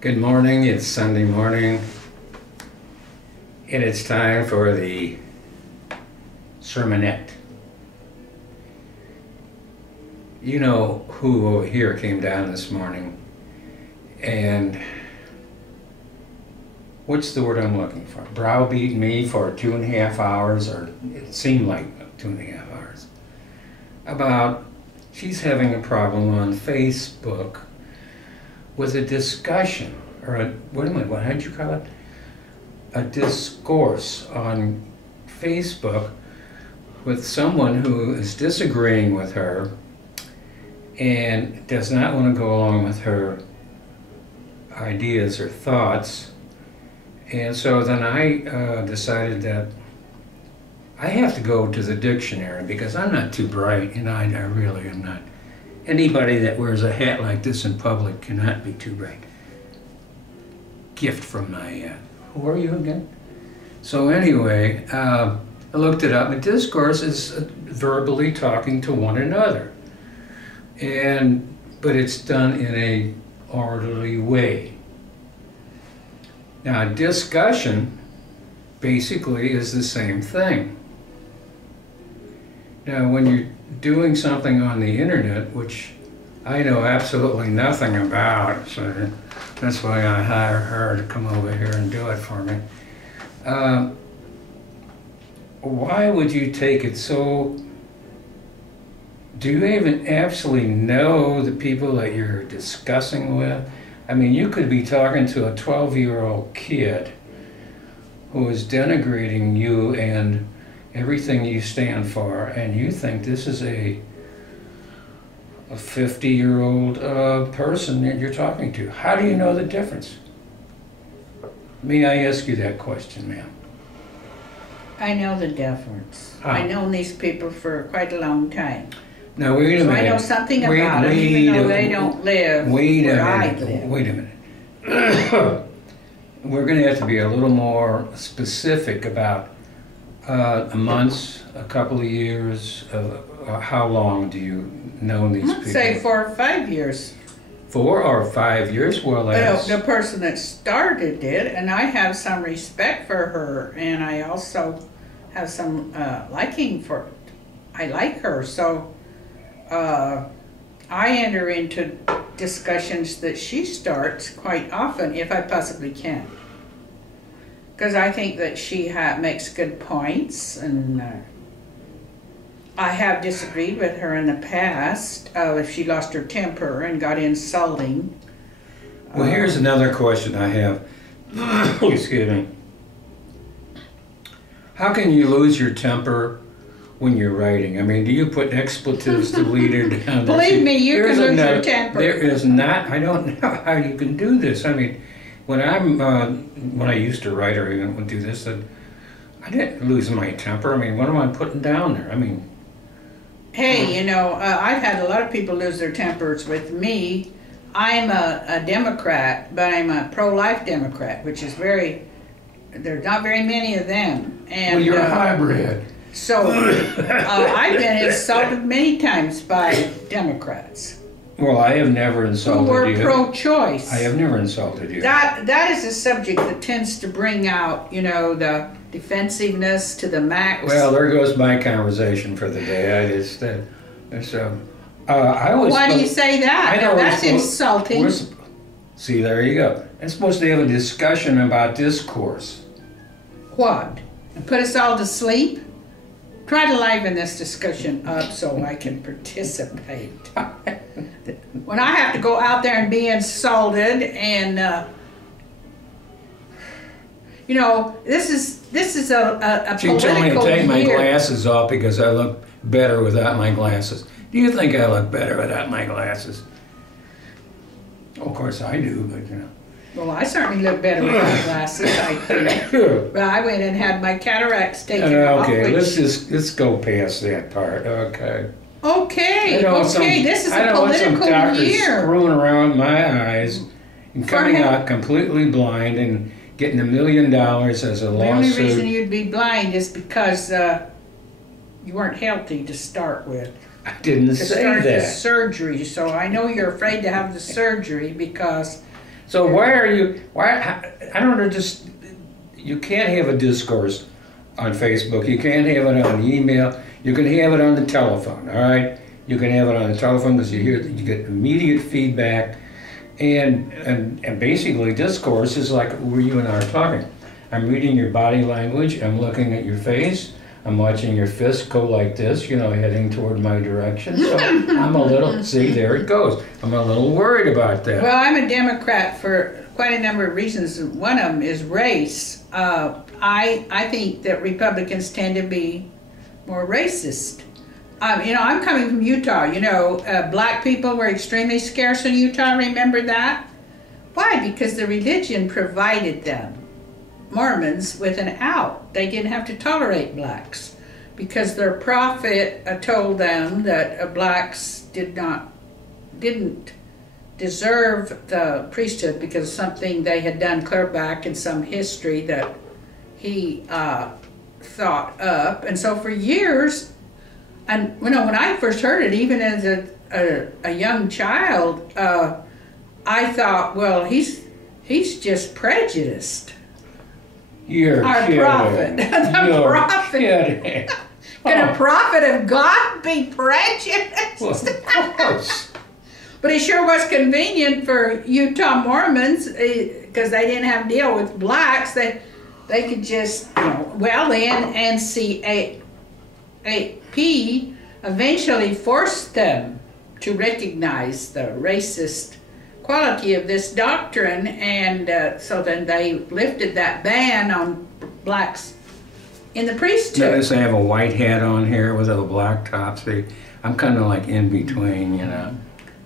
Good morning, it's Sunday morning, and it's time for the sermonette. You know who over here came down this morning, and what's the word I'm looking for? Browbeat me for 2.5 hours, or it seemed like 2.5 hours, about she's having a problem on Facebook with a discussion, or what did you call it? A discourse on Facebook with someone who is disagreeing with her and does not want to go along with her ideas or thoughts. And so then I decided that I have to go to the dictionary because I'm not too bright, and I really am not. Anybody that wears a hat like this in public cannot be too bright. Gift from my, who are you again? So anyway, I looked it up, and discourse is verbally talking to one another. But it's done in a orderly way. Now, discussion basically is the same thing. Now, when you're doing something on the internet, which I know absolutely nothing about, so that's why I hire her to come over here and do it for me. Why would you take it so? Do you even absolutely know the people that you're discussing with? I mean, you could be talking to a 12-year-old kid who is denigrating you and everything you stand for, and you think this is a 50-year-old person that you're talking to. How do you know the difference? May I ask you that question, ma'am? I know the difference. I've known these people for quite a long time. Now, wait a minute. I know something about them, even though they don't live where I live. Wait a minute. We're going to have to be a little more specific about months, a couple of years. How long do you know these people? I'd say 4 or 5 years. 4 or 5 years? Well, that's... The person that started it, and I have some respect for her, and I also have some liking for it. I like her, so I enter into discussions that she starts quite often, if I possibly can. Because I think that she makes good points, and I have disagreed with her in the past if she lost her temper and got insulting. Well, here's another question I have. Excuse me. How can you lose your temper when you're writing? I mean, do you put expletives deleted down? Believe me, you can lose your temper. There is not. I don't know how you can do this. I mean, when I used to write or even do this, I didn't lose my temper. I mean, what am I putting down there? I mean, hey, you know, I've had a lot of people lose their tempers with me. I'm a Democrat, but I'm a pro-life Democrat, which is there's not very many of them. And, well, you're a hybrid. So I've been insulted many times by Democrats. Well, I have never insulted you. Who were pro-choice. I have never insulted you. That is a subject that tends to bring out, you know, the defensiveness to the max. Well, there goes my conversation for the day. Why do you say that? That's insulting. See, there you go. I'm supposed to have a discussion about discourse. What? Put us all to sleep? Try to liven this discussion up so I can participate. When I have to go out there and be insulted, and you know, this is a She political told me to take my year. glasses off because I look better without my glasses. Do you think I look better without my glasses? Of course I do, but you know. Well, I certainly look better with my glasses. But I went and had my cataracts taken off. Okay, let's go past that part. Okay. Okay. This is a political year. I don't want some doctors screwing around my eyes and coming out completely blind and getting $1 million as a lawsuit. The only reason you'd be blind is because you weren't healthy to start with. I didn't say that. The surgery, so I know you're afraid to have the surgery because So why are you? I don't know. Just you can't have a discourse on Facebook. You can't have it on email. You can have it on the telephone. All right. You can have it on the telephone because you get immediate feedback, and basically discourse is like where you and I are talking. I'm reading your body language. I'm looking at your face. I'm watching your fist go like this, heading toward my direction. So I'm a little, see, there it goes. I'm a little worried about that. Well, I'm a Democrat for quite a number of reasons. One of them is race. I think that Republicans tend to be more racist. I'm coming from Utah. Black people were extremely scarce in Utah. Remember that? Why? Because the religion provided them, Mormons, with an out. They didn't have to tolerate blacks because their prophet told them that blacks didn't deserve the priesthood because of something they had done clear back in some history that he thought up. And so for years, and when I first heard it, even as a young child, I thought, well, he's just prejudiced. You're our kidding. Prophet. The prophet. Kidding. Can a prophet of God be prejudiced? Well, of course. But it sure was convenient for Utah Mormons because they didn't have to deal with blacks. They could just, well, the NCAP eventually forced them to recognize the racist quality of this doctrine, and so then they lifted that ban on blacks in the priesthood. Notice I have a white hat on here with a black top. See, I'm kind of like in between, And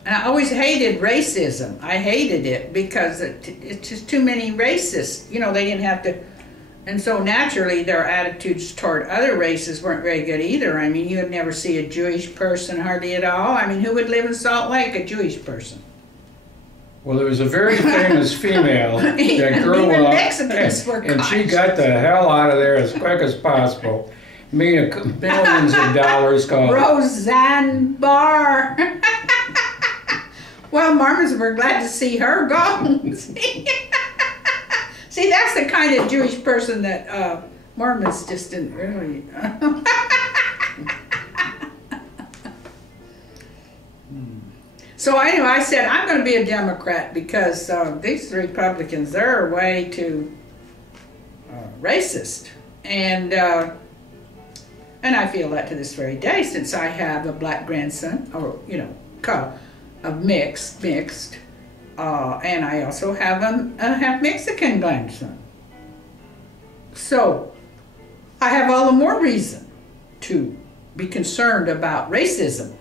I always hated racism. I hated it because it's just too many racists. They didn't have to, and so naturally their attitudes toward other races weren't very good either. I mean, you'd never see a Jewish person hardly at all. I mean, who would live in Salt Lake? A Jewish person. Well, there was a very famous female that grew Even up, Mexicans were and she got the hell out of there as quick as possible. Made millions of dollars called Roseanne Barr. Well, Mormons were glad to see her go. See, that's the kind of Jewish person that Mormons just didn't really. So anyway, I said, I'm going to be a Democrat because these Republicans, they're way too racist. And I feel that to this very day since I have a black grandson, or, mixed. And I also have a half Mexican grandson. So I have all the more reason to be concerned about racism.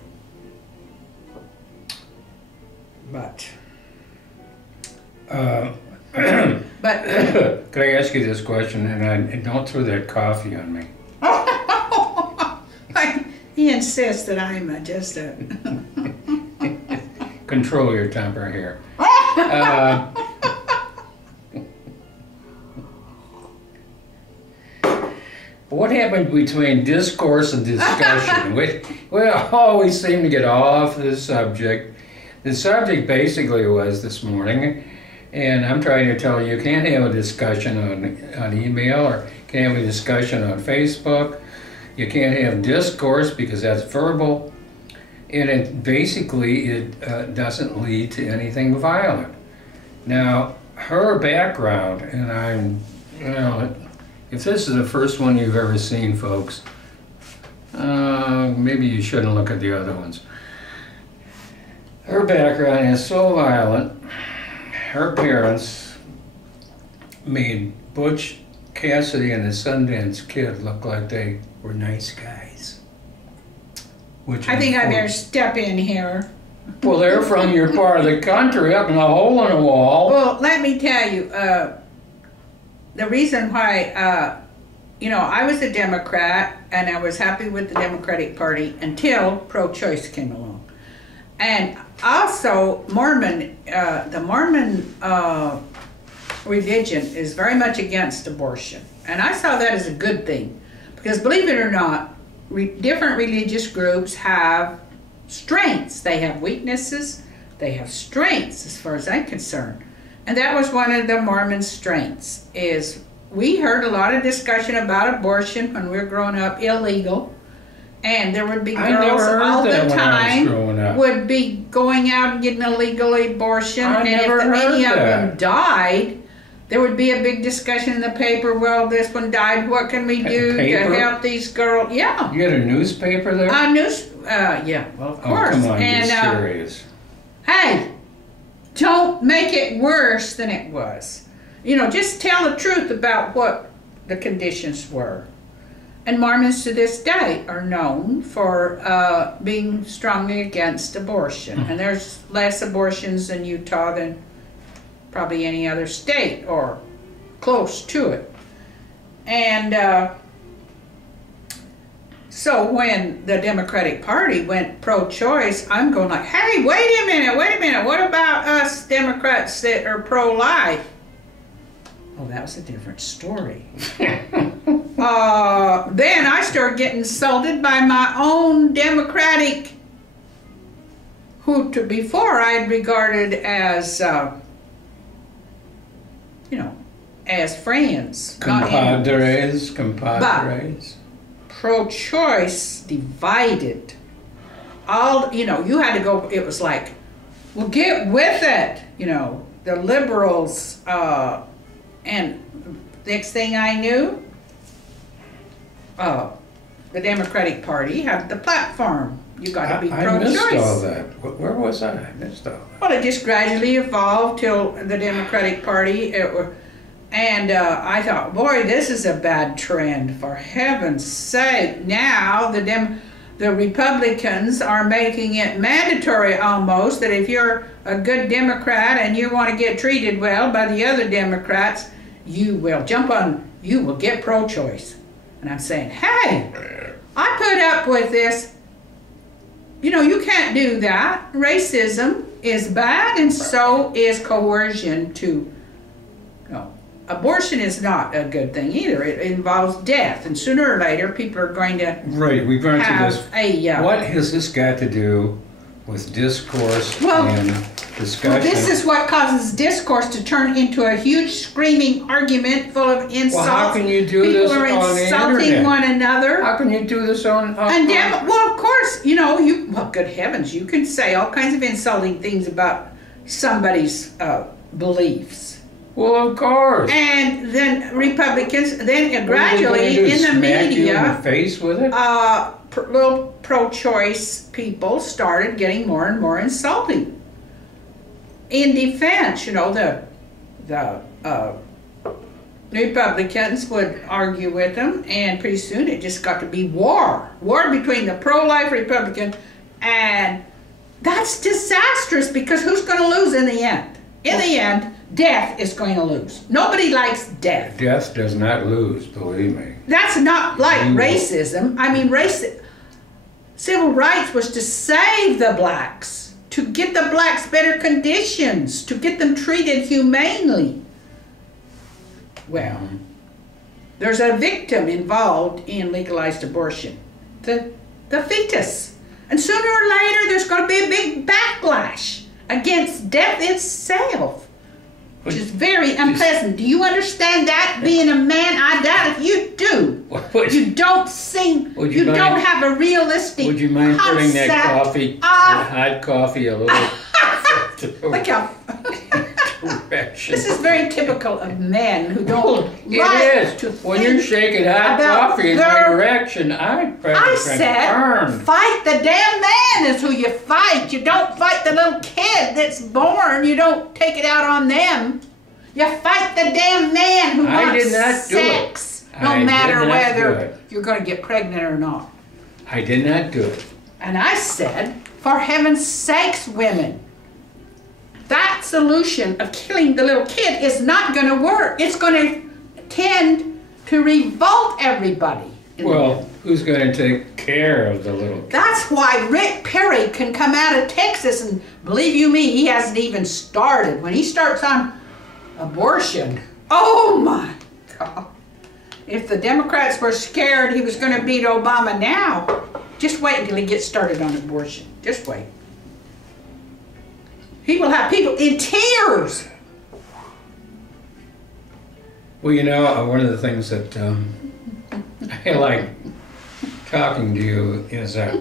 But Can I ask you this question? And don't throw that coffee on me. He insists that I'm just a... Control your temper here. What happened between discourse and discussion? We always seem to get off the subject. The subject basically was this morning, and I'm trying to tell you can't have a discussion on email, or can't have a discussion on Facebook. You can't have discourse because that's verbal, and it doesn't lead to anything violent. Now, her background, and if this is the first one you've ever seen, folks, maybe you shouldn't look at the other ones. Her background is so violent. Her parents made Butch Cassidy and the Sundance Kid look like they were nice guys. I think I better step in here. Well, they're from your part of the country, up in a hole in the wall. Well, let me tell you, the reason why, I was a Democrat, and I was happy with the Democratic Party until pro-choice came along. And also, the Mormon religion is very much against abortion. And I saw that as a good thing. Because believe it or not, different religious groups have strengths. They have weaknesses. They have strengths, as far as I'm concerned. And that was one of the Mormon strengths, is we heard a lot of discussion about abortion when we were growing up, illegal. And there would be girls all the time would be going out and getting a legal abortion. And if any of them died, there would be a big discussion in the paper. Well, this one died. What can we do to help these girls? Yeah. You had a newspaper there? Yeah. Well, of course. Come on, be serious. Hey, don't make it worse than it was. You know, just tell the truth about what the conditions were. And Mormons to this day are known for being strongly against abortion. And there's less abortions in Utah than probably any other state or close to it. And so when the Democratic Party went pro-choice, I'm going like, hey, wait a minute, what about us Democrats that are pro-life? Oh, that was a different story. Then I started getting insulted by my own Democratic, who before I had regarded as, you know, as friends. Compadres. But pro-choice divided. All, you know, you had to go, it was like, well, get with it, you know, the liberals, and next thing I knew, the Democratic Party had the platform. You got to be pro-choice. I missed all that. Where was I? I missed all that. Well, it just gradually evolved till the Democratic Party. And I thought, boy, this is a bad trend. For heaven's sake, now the Republicans are making it mandatory almost that if you're a good Democrat and you want to get treated well by the other Democrats, you will you will get pro-choice. And I'm saying, hey, I put up with this. You know, you can't do that. Racism is bad, and so is coercion to, no. Abortion is not a good thing either. It involves death, and sooner or later, people are going to we've run have to this. What has this got to do with discourse and discussion? Well, this is what causes discourse to turn into a huge screaming argument full of insults. Well, how can you do this on the internet? People are insulting one another. How can you do this on... well, of course, you know, well, good heavens, you can say all kinds of insulting things about somebody's beliefs. Well, of course. And then Republicans, then gradually in the media, in the face with it? Little pro-choice people started getting more and more insulting. In defense, you know, the Republicans would argue with them, and pretty soon it just got to be war between the pro-life Republican, and that's disastrous because who's going to lose in the end? In the end, death is going to lose. Nobody likes death. Death does not lose, believe me. That's not like racism. I mean, civil rights was to save the blacks, to get the blacks better conditions, to get them treated humanely. Well, there's a victim involved in legalized abortion, the fetus. And sooner or later, there's going to be a big backlash against death itself, which is very unpleasant. Do you understand that? Being a man, I doubt if you do. You don't have a realistic Would you mind putting that coffee, that hot coffee, a little look how direction? This is very typical of men who don't like to think. When you're shaking hot coffee in my direction, I said, fight the damn man is who you fight. You don't fight the little kid that's born. You don't take it out on them. You fight the damn man who wants sex, no matter whether you're going to get pregnant or not. I did not do it. And I said, for heaven's sakes, women, that solution of killing the little kid is not going to work. It's going to tend to revolt everybody. Well, who's going to take care of the little kid? That's why Rick Perry can come out of Texas, and believe you me, he hasn't even started. When he starts on abortion, oh my God. If the Democrats were scared he was going to beat Obama now, just wait until he gets started on abortion. Just wait. He will have people in tears Well, you know, one of the things that I like talking to you is that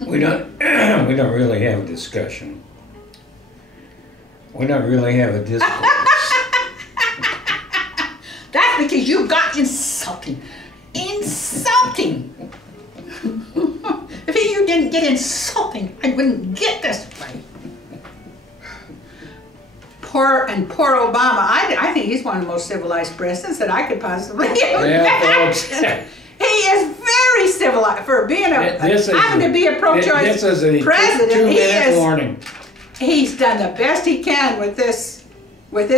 we don't we don't really have a discussion. We don't really have a discourse. That's because you got insulting. Insulting! If you didn't get insulting, I wouldn't get this way. Poor Obama. I think he's one of the most civilized presidents that I could possibly imagine. He is very civilized for being having to be a pro-choice president. Two-minute warning. He's done the best he can with this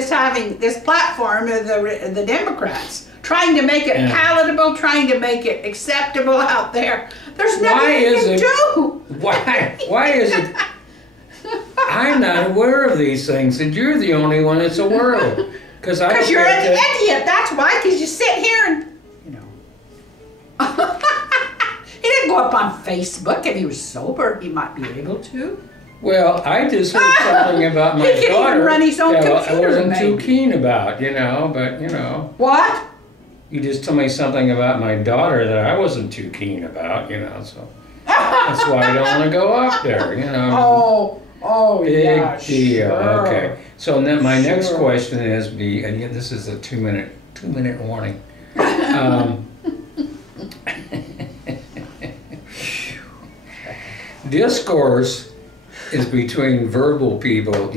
having this platform of the Democrats, trying to make it palatable, trying to make it acceptable out there. There's nothing you can do. Why is it? I'm not aware of these things, and you're the only one that's aware of them. Because you're an idiot. That's why. Because you sit here and he didn't go up on Facebook. If he was sober, he might be able to. Well, I just heard something about my daughter. He can even run his own computer. I wasn't too keen about, but What? You just told me something about my daughter that I wasn't too keen about, so that's why I don't want to go up there, Oh, big yeah, deal. Sure. Okay. So then my next question is and yet this is a two-minute warning. Discourse is between verbal people.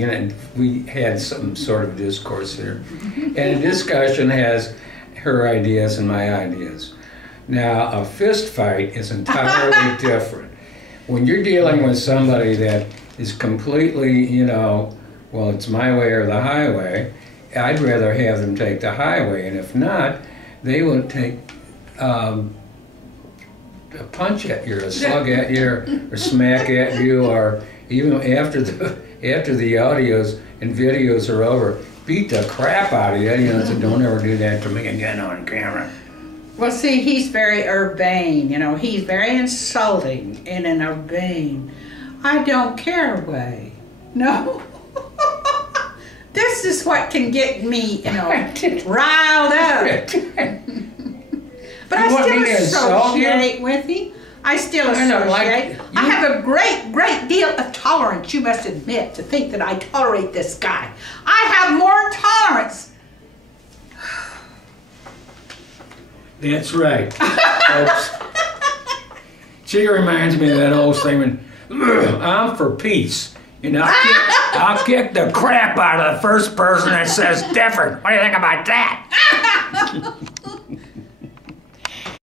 We had some sort of discourse here, and a discussion has her ideas and my ideas. Now, a fist fight is entirely different. When you're dealing with somebody that is completely, well, it's my way or the highway, I'd rather have them take the highway, and if not, they will take a punch at you, or a slug at you, or smack at you, or even after the audios and videos are over, beat the crap out of you. So don't ever do that to me again on camera. Well, see, he's very urbane. He's very insulting in an urbane, I don't care way. No. This is what can get me, riled up. But I still associate with him. I still associate. I have a great deal of tolerance, you must admit, to think that I tolerate this guy. I have more tolerance. That's right. She reminds me of that old statement, I'm for peace. I'll kick the crap out of the first person that says different. What do you think about that?